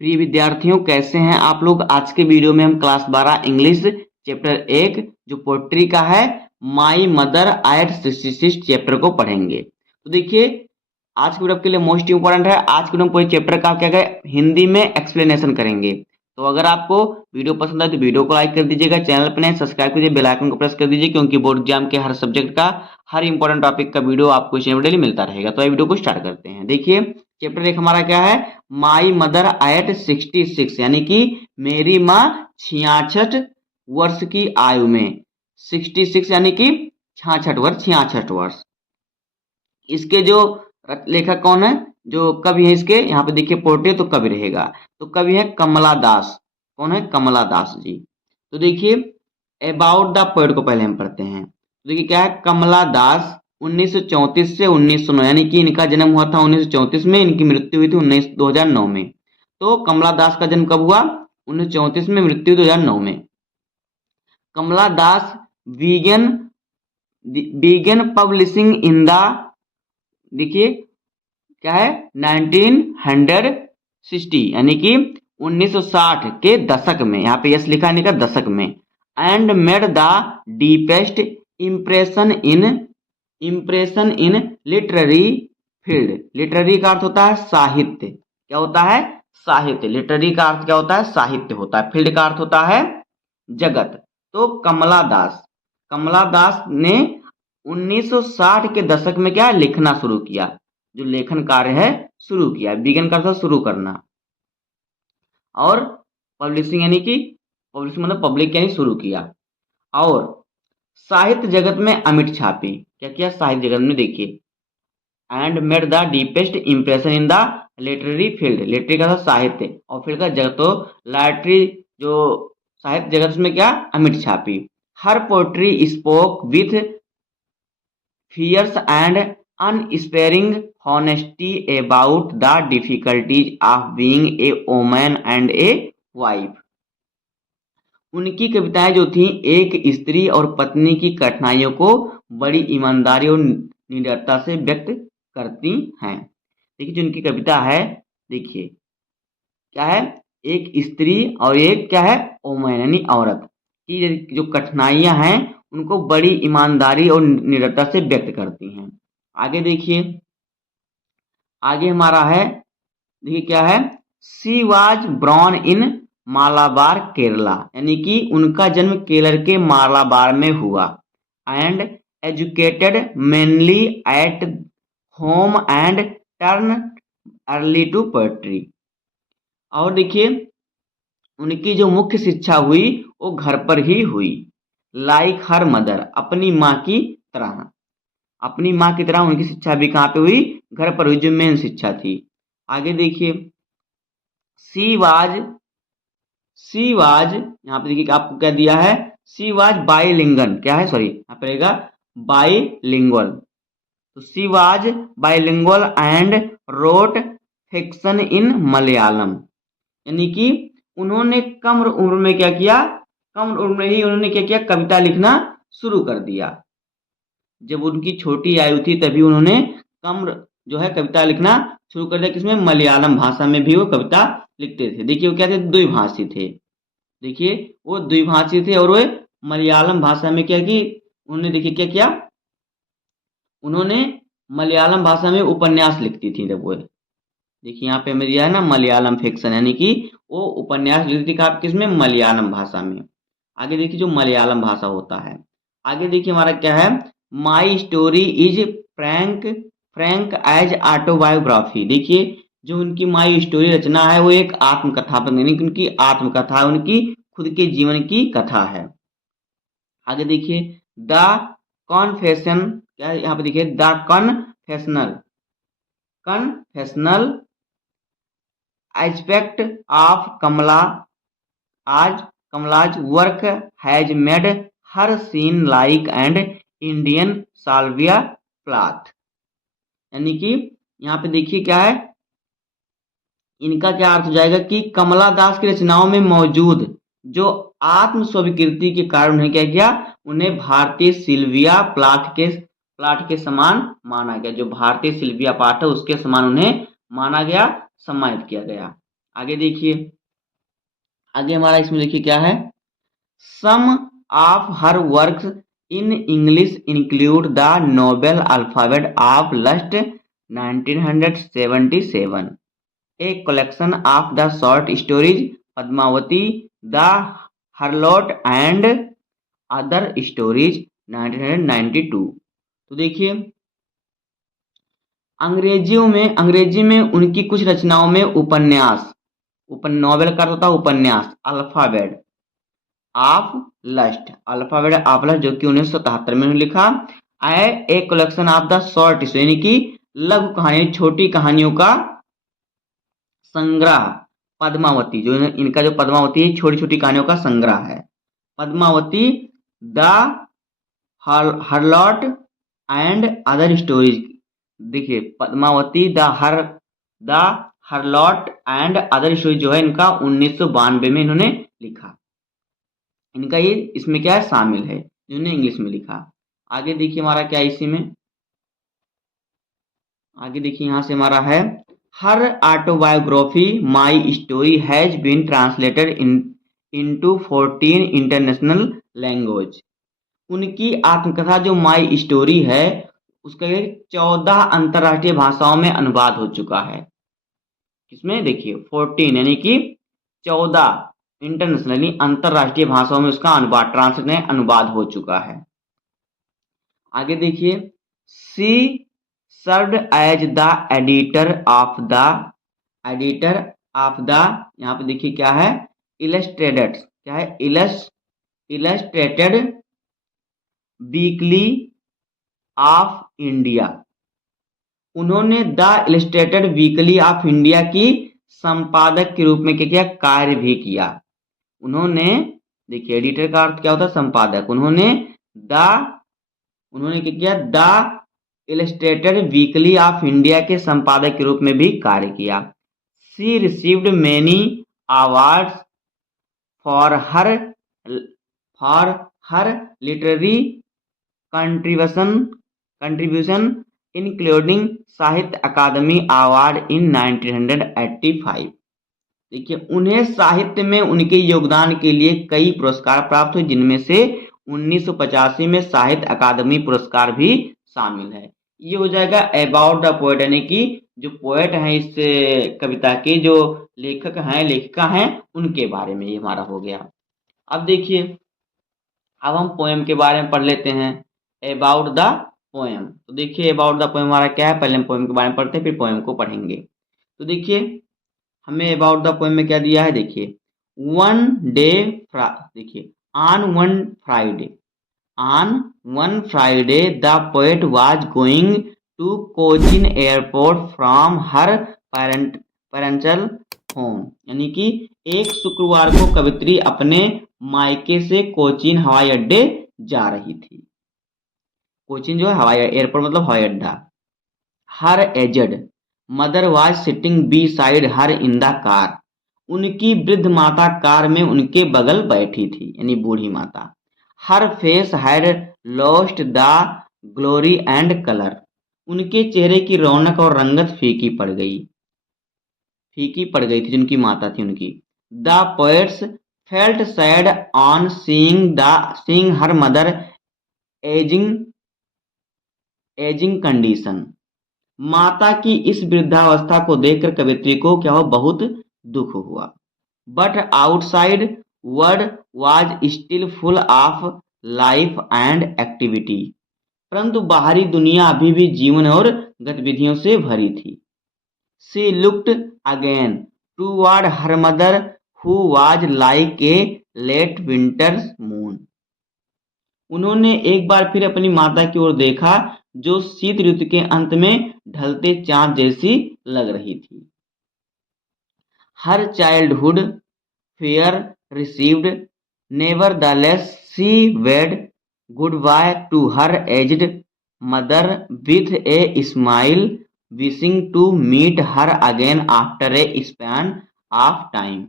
प्रिय विद्यार्थियों, कैसे हैं आप लोग। आज के वीडियो में हम क्लास 12 इंग्लिश चैप्टर 1 जो पोएट्री का है माई मदर एट 66 चैप्टर को पढ़ेंगे। तो देखिए आज के वीडियो के लिए मोस्ट इंपॉर्टेंट है। आज के वीडियो में पूरे चैप्टर का क्या है हिंदी में एक्सप्लेनेशन करेंगे। तो अगर आपको वीडियो पसंद आए तो वीडियो को लाइक कर दीजिएगा, चैनल पर नए सब्सक्राइब कीजिए, बेल आइकन को प्रेस कर दीजिए, क्योंकि बोर्ड एग्जाम के हर सब्जेक्ट का हर इंपॉर्टेंट टॉपिक का वीडियो आपको इस चैनल पर डेली मिलता रहेगा। तो ये वीडियो को स्टार्ट करते हैं। देखिए चैप्टर 1 हमारा क्या है, माई मदर एट 66 यानी कि मेरी माँ 66 वर्ष की आयु में। 66 यानी कि 66 वर्ष, 66 वर्ष। इसके जो लेखक कौन है, जो कवि है इसके, यहाँ पे देखिए पोर्ट्रेट तो कवि रहेगा, तो कवि है कमला दास। कौन है, कमला दास जी। तो देखिए अबाउट द पोएट को पहले हम पढ़ते हैं। तो देखिए क्या है, कमला दास 1934 से 1909 यानी कि इनका जन्म हुआ था 1934 में, इनकी मृत्यु हुई थी 2009 में। तो कमला दास का जन्म कब हुआ, 1934 में, मृत्यु 2009 में। कमला दास बीगन पब्लिशिंग इन द, देखिए क्या है, 1960 यानी कि 1960 के दशक में, यहाँ पे यस लिखा है इनका दशक में। And made the deepest impression in literary field. Literary का अर्थ होता है साहित्य। क्या होता है, साहित्य। लिटरेरी का अर्थ क्या होता है, साहित्य होता है। फील्ड का अर्थ होता है जगत। तो कमला दास ने 1960 के दशक में क्या लिखना शुरू किया, जो लेखन कार्य है शुरू किया। बिगिन का अर्थ शुरू करना, और पब्लिशिंग यानी कि पब्लिशिंग मतलब पब्लिक यानी शुरू किया। और साहित्य जगत में अमिट छापी। क्या किया, साहित्य जगत में, देखिए and made the deepest impression in the literary field. Literary का साहित्य और फील्ड का जगत, तो लिटरेरी जो साहित्य जगत में क्या अमिट छापी। Her poetry spoke with fierce and unsparing honesty about the difficulties of being a woman and a wife. उनकी कविताएं जो थी एक स्त्री और पत्नी की कठिनाइयों को बड़ी ईमानदारी और निडरता से व्यक्त करती हैं। देखिए जो उनकी कविता है, देखिए क्या है, एक स्त्री और एक क्या है वोमन यानी औरत की जो कठिनाइयां हैं उनको बड़ी ईमानदारी और निडरता से व्यक्त करती हैं। आगे देखिए, आगे हमारा है, देखिए क्या है, she was born in Malabar Kerala यानी कि उनका जन्म केरल के मालाबार में हुआ। And educated mainly at home and turn early to poetry. और देखिए उनकी जो मुख्य शिक्षा हुई वो घर पर ही हुई। लाइक हर मदर, अपनी माँ की तरह, अपनी माँ की तरह उनकी शिक्षा भी कहाँ पे हुई, घर पर हुई, जो मेन शिक्षा थी। आगे देखिए सी वाज यहाँ पे देखिए आपको क्या दिया है, सी वाज बाईलिंगल, क्या है सॉरी यहाँ पे रहेगा बाईलिंगुअल। तो she was bilingual and wrote fiction in Malayalam यानी कि उन्होंने कम उम्र में क्या किया, कम उम्र में ही उन्होंने क्या किया, कविता लिखना शुरू कर दिया। जब उनकी छोटी आयु थी तभी उन्होंने कम जो है कविता लिखना शुरू कर दिया। किसमें, मलयालम भाषा में भी वो कविता लिखते थे। देखिए वो क्या थे, द्विभाषी थे। देखिए वो द्विभाषी थे और वो मलयालम भाषा में क्या की उन्होंने, देखिए क्या किया, उन्होंने मलयालम भाषा में उपन्यास लिखती थी। जब वो देखिए यहाँ पे हमें दिया है ना मलयालम फिक्शन यानी कि वो उपन्यास लिखती थी किसमें, मलयालम भाषा में। आगे देखिए जो मलयालम भाषा होता है। आगे देखिए हमारा क्या है, my story is frank as autobiography. देखिए जो उनकी माई स्टोरी रचना है वो एक आत्मकथा पर, यानी कि उनकी आत्मकथा है, उनकी खुद के जीवन की कथा है। आगे देखिए द कॉन्फेशन, क्या है यहाँ पे देखिए, the confessional aspect of Kamala's work has made her seen like and Indian Sylvia Plath. यानी कि यहाँ पे देखिए क्या है, इनका क्या अर्थ हो जाएगा कि कमला दास की रचनाओं में मौजूद जो आत्म स्वीकृति के कारण उन्हें क्या किया, उन्हें भारतीय सिल्विया प्लाथ के समान माना गया। जो भारतीय सिल्विया प्लाथ है उसके समान उन्हें माना गया, सम्मानित किया गया। आगे देखिए, आगे हमारा इसमें देखिए क्या है, some of her works in English include the novel alphabet of lust 1977, a collection of the short stories Padmavati, the harlot and other stories 1992। तो देखिए, अंग्रेजी में उनकी कुछ रचनाओं में उपन्यास, नोवेल का होता है उपन्यास, alphabet of lust, alphabet of lust जो कि 1977 में उन्होंने लिखा, a collection of the short story यानी कि लघु कहानी, छोटी कहानियों का संग्रह, पद्मावती जो इनका जो पद्मावती है छोटी छोटी कहानियों का संग्रह है, Padmavati, the harlot and other stories. देखिए Padmavati, the harlot and other stories जो है इनका 1992 में इन्होंने लिखा, इनका ये इसमें क्या है शामिल है, इन्होंने इंग्लिश में लिखा। आगे देखिए हमारा क्या है इसी में, आगे देखिए यहां से हमारा है, her autobiography my story has been translated into 14 international language. उनकी आत्मकथा जो माई स्टोरी है उसका 14 अंतरराष्ट्रीय भाषाओं में अनुवाद हो चुका है। किसमें, देखिए 14 यानी कि 14 इंटरनेशनल यानी अंतरराष्ट्रीय भाषाओं में उसका अनुवाद, ट्रांसलेट अनुवाद हो चुका है। आगे देखिए, she served as the editor of the यहाँ पे देखिए क्या है, इलस्ट्रेटेड, क्या है, इलस्ट्रेटेड वीकली ऑफ इंडिया। उन्होंने the illustrated weekly of India की संपादक के रूप में क्या किया, कार्य भी किया। उन्होंने, देखिए एडिटर का अर्थ क्या होता है, संपादक। उन्होंने क्या किया, the illustrated weekly of India के संपादक के रूप में भी कार्य किया। She received many awards for her literary contribution including साहित्य अकादमी अवार्ड इन 1985। देखिए उन्हें साहित्य में उनके योगदान के लिए कई पुरस्कार प्राप्त हुए, जिनमें से 1985 में साहित्य अकादमी पुरस्कार भी शामिल है। ये हो जाएगा अबाउट द पोएट, यानी कि जो पोएट हैं इस कविता के, जो लेखक हैं लेखिका हैं उनके बारे में ये हमारा हो गया। अब देखिए, अब हम पोएम के बारे में पढ़ लेते हैं, अबाउट द पोएम। तो देखिए अबाउट द पोएम हमारा क्या है, पहले हम पोएम के बारे में पढ़ते हैं फिर पोएम को पढ़ेंगे। तो देखिए हमें अबाउट द पोएम में क्या दिया है, देखिए देखिए on one Friday the poet was going to Cochin airport from her parental home, यानी कि एक शुक्रवार को कवित्री अपने मायके से कोचीन हवाई अड्डे जा रही थी। कोचीन जो है हवाई एयरपोर्ट मतलब हवाई अड्डा। Her aged mother was sitting beside her in the car, उनकी वृद्ध माता कार में उनके बगल बैठी थी, यानी बूढ़ी माता। Her face had lost the glory and colour, उनके चेहरे की रौनक और रंगत फीकी पड़ गई थी, जिनकी माता थी उनकी। The poets felt sad on seeing her mother ageing condition, माता की इस वृद्धावस्था को देखकर कवित्री को क्या हो, बहुत दुख हुआ। But outside world was still full of life and activity, परंतु बाहरी दुनिया अभी भी जीवन और गतिविधियों से भरी थी। She looked again toward her mother who was like a late winter's moon, उन्होंने एक बार फिर अपनी माता की ओर देखा जो शीत ऋतु के अंत में ढलते चांद जैसी लग रही थी। Her childhood fear received nevertheless she waved goodbye to her aged mother with a smile wishing to meet her again after a span of time,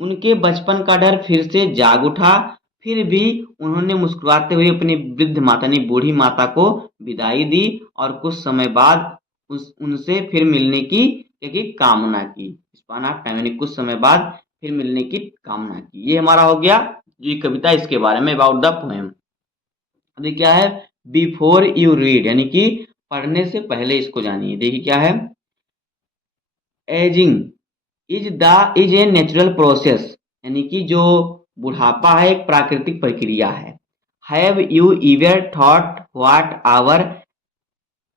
उनके बचपन का डर फिर से जाग उठा, फिर भी उन्होंने मुस्कुराते हुए अपनी वृद्ध माता ने बूढ़ी माता को विदाई दी और कुछ समय बाद उनसे फिर मिलने की कामना की। स्पान ऑफ टाइम यानी कुछ समय बाद फिर मिलने की कामना की। ये हमारा हो गया जो ये कविता इसके बारे में, अबाउट द पोएम। अभी क्या है, बिफोर यू रीड यानी कि पढ़ने से पहले इसको जानिए। देखिए क्या है, ageing is a natural process यानी कि जो बुढ़ापा है एक प्राकृतिक प्रक्रिया है। Have you ever thought what our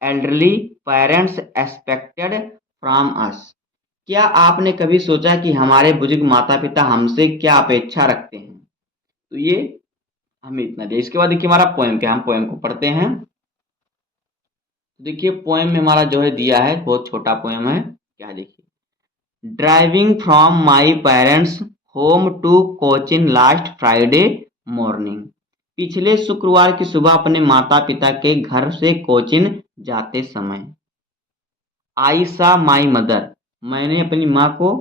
elderly parents expected from us? क्या आपने कभी सोचा कि हमारे बुजुर्ग माता पिता हमसे क्या अपेक्षा रखते हैं? तो ये हमें इतना दिया। इसके बाद देखिए हमारा पोएम क्या है, हम पोएम को पढ़ते हैं। तो देखिए पोएम में हमारा जो है दिया है, बहुत छोटा पोएम है। क्या है देखिए, driving from my parents home to Cochin last Friday morning. पिछले शुक्रवार की सुबह अपने माता पिता के घर से कोचिन जाते समय। आई सा माई मदर, मैंने अपनी माँ को,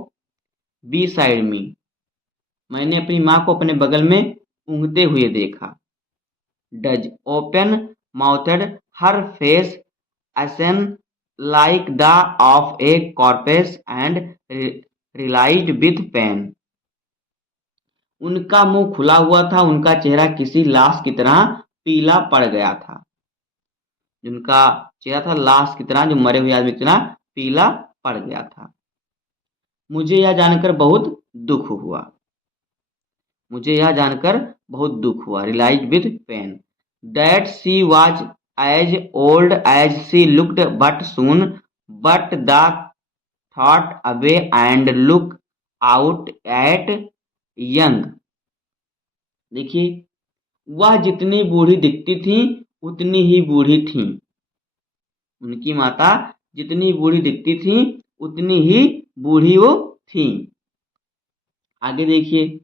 बी साइड मी, मैंने अपनी माँ को अपने बगल में ऊँघते हुए देखा। Does open mouthed, her face असन like the of a corpse and realized with pain। उनका मुंह खुला हुआ था, उनका चेहरा किसी लाश की तरह पीला पड़ गया था। जिनका चेहरा था लाश की तरह, जो मरे हुए आदमी की तरह पीला पड़ गया था। मुझे यह जानकर बहुत दुख हुआ, मुझे यह जानकर बहुत दुख हुआ। Realise with pain that she was as old as she looked but soon but the thought away and look out at young. देखिए वह जितनी बूढ़ी दिखती थी उतनी ही बूढ़ी थी। उनकी माता जितनी बूढ़ी दिखती थी उतनी ही बूढ़ी वो थी। आगे देखिए,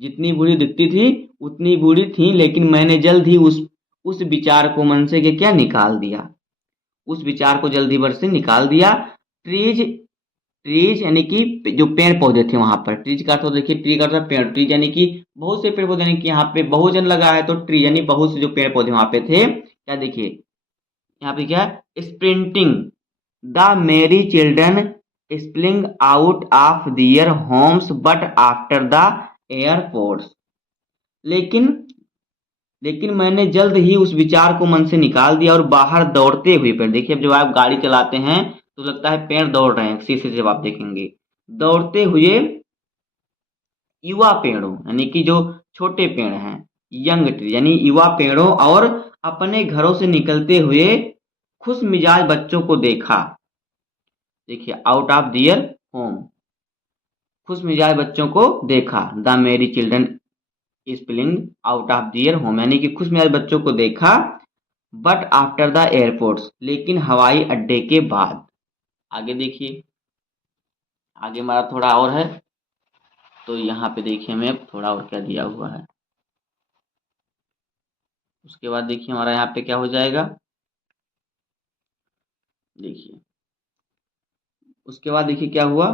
जितनी बूढ़ी दिखती थी उतनी बूढ़ी थी, लेकिन मैंने जल्द ही उस विचार को मन से क्या निकाल दिया, उस विचार को जल्द ही वर्ष से निकाल दिया। ट्रीज ट्रीज यानी कि जो पेड़ पौधे थे वहां पर, ट्रीज का तो देखिए ट्री का पेड़, ट्रीज यानी कि बहुत से पेड़ पौधे, यानी कि यहाँ पे बहुजन लगा है तो ट्री यानी बहुत से जो पेड़ पौधे वहां पे थे। क्या देखिए यहाँ पे क्या, sprinting the merry children spilling out of their homes but after the airports. लेकिन लेकिन मैंने जल्द ही उस विचार को मन से निकाल दिया और बाहर दौड़ते हुए पेड़, देखिए अब जब आप गाड़ी चलाते हैं तो लगता है पेड़ दौड़ रहे हैं, शीशे से जब आप देखेंगे दौड़ते हुए युवा पेड़ों यानी कि जो छोटे पेड़ हैं, यंग ट्री यानी युवा पेड़ों, और अपने घरों से निकलते हुए खुश मिजाज बच्चों को देखा। देखिए आउट ऑफ दियर होम, खुश मिजाज बच्चों को देखा। The merry children spilling out of their home यानी कि खुश मिजाज बच्चों को देखा। बट आफ्टर द एयरपोर्ट्स, लेकिन हवाई अड्डे के बाद। आगे देखिए, आगे हमारा थोड़ा और है, तो यहाँ पे देखिए हमें अब थोड़ा और क्या दिया हुआ है। उसके बाद देखिए हमारा यहाँ पे क्या हो जाएगा, देखिए उसके बाद देखिए क्या हुआ।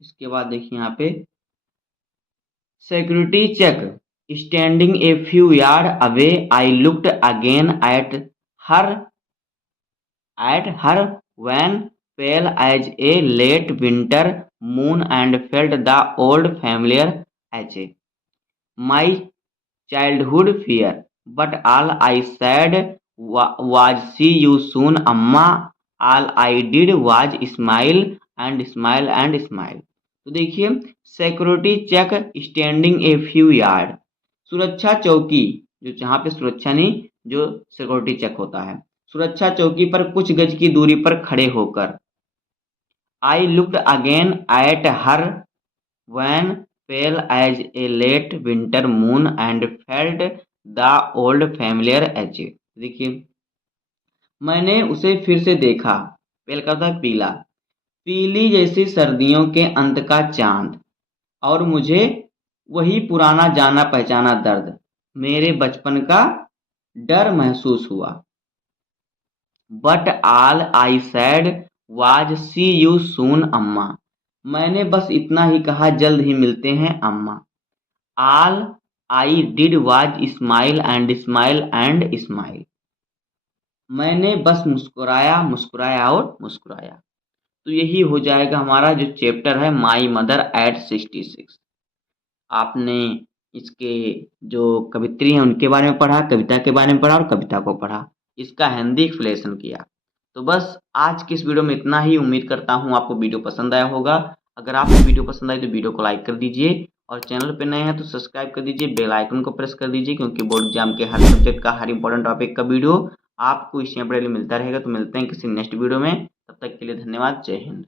इसके बाद देखिए यहाँ पे security check standing a few yard away, I looked again at her when pale as a late winter moon and felt the old familiar as my childhood fear, but all I said was see you soon amma, all I did was smile and smile and smile। तो देखिए security check standing a few yard, सुरक्षा चौकी, जो जहाँ पे सुरक्षा नहीं, जो सिक्योरिटी चेक होता है, सुरक्षा चौकी पर कुछ गज की दूरी पर खड़े होकर। आई looked again at her when pale as a late winter moon and felt the old familiar edge। देखिए मैंने उसे फिर से देखा, पेल का था पीला, पीली जैसी सर्दियों के अंत का चांद, और मुझे वही पुराना जाना पहचाना दर्द, मेरे बचपन का डर महसूस हुआ। But all I said was see you soon अम्मा, मैंने बस इतना ही कहा जल्द ही मिलते हैं अम्मा। All I did was smile and smile and smile, मैंने बस मुस्कुराया मुस्कुराया और मुस्कुराया। तो यही हो जाएगा हमारा जो चैप्टर है माई मदर एट 66। आपने इसके जो कवित्री हैं उनके बारे में पढ़ा, कविता के बारे में पढ़ा और कविता को पढ़ा, इसका हिंदी एक्सप्लेनेशन किया। तो बस आज की इस वीडियो में इतना ही। उम्मीद करता हूँ आपको वीडियो पसंद आया होगा। अगर आपको वीडियो पसंद आई तो वीडियो को लाइक कर दीजिए और चैनल पे नए हैं तो सब्सक्राइब कर दीजिए, बेल आइकन को प्रेस कर दीजिए, क्योंकि बोर्ड एग्जाम के हर सब्जेक्ट का हर इंपॉर्टेंट टॉपिक का वीडियो आपको इस चैनल पर मिलता रहेगा। तो मिलते हैं किसी नेक्स्ट वीडियो में, तब तक के लिए धन्यवाद। जय हिंद।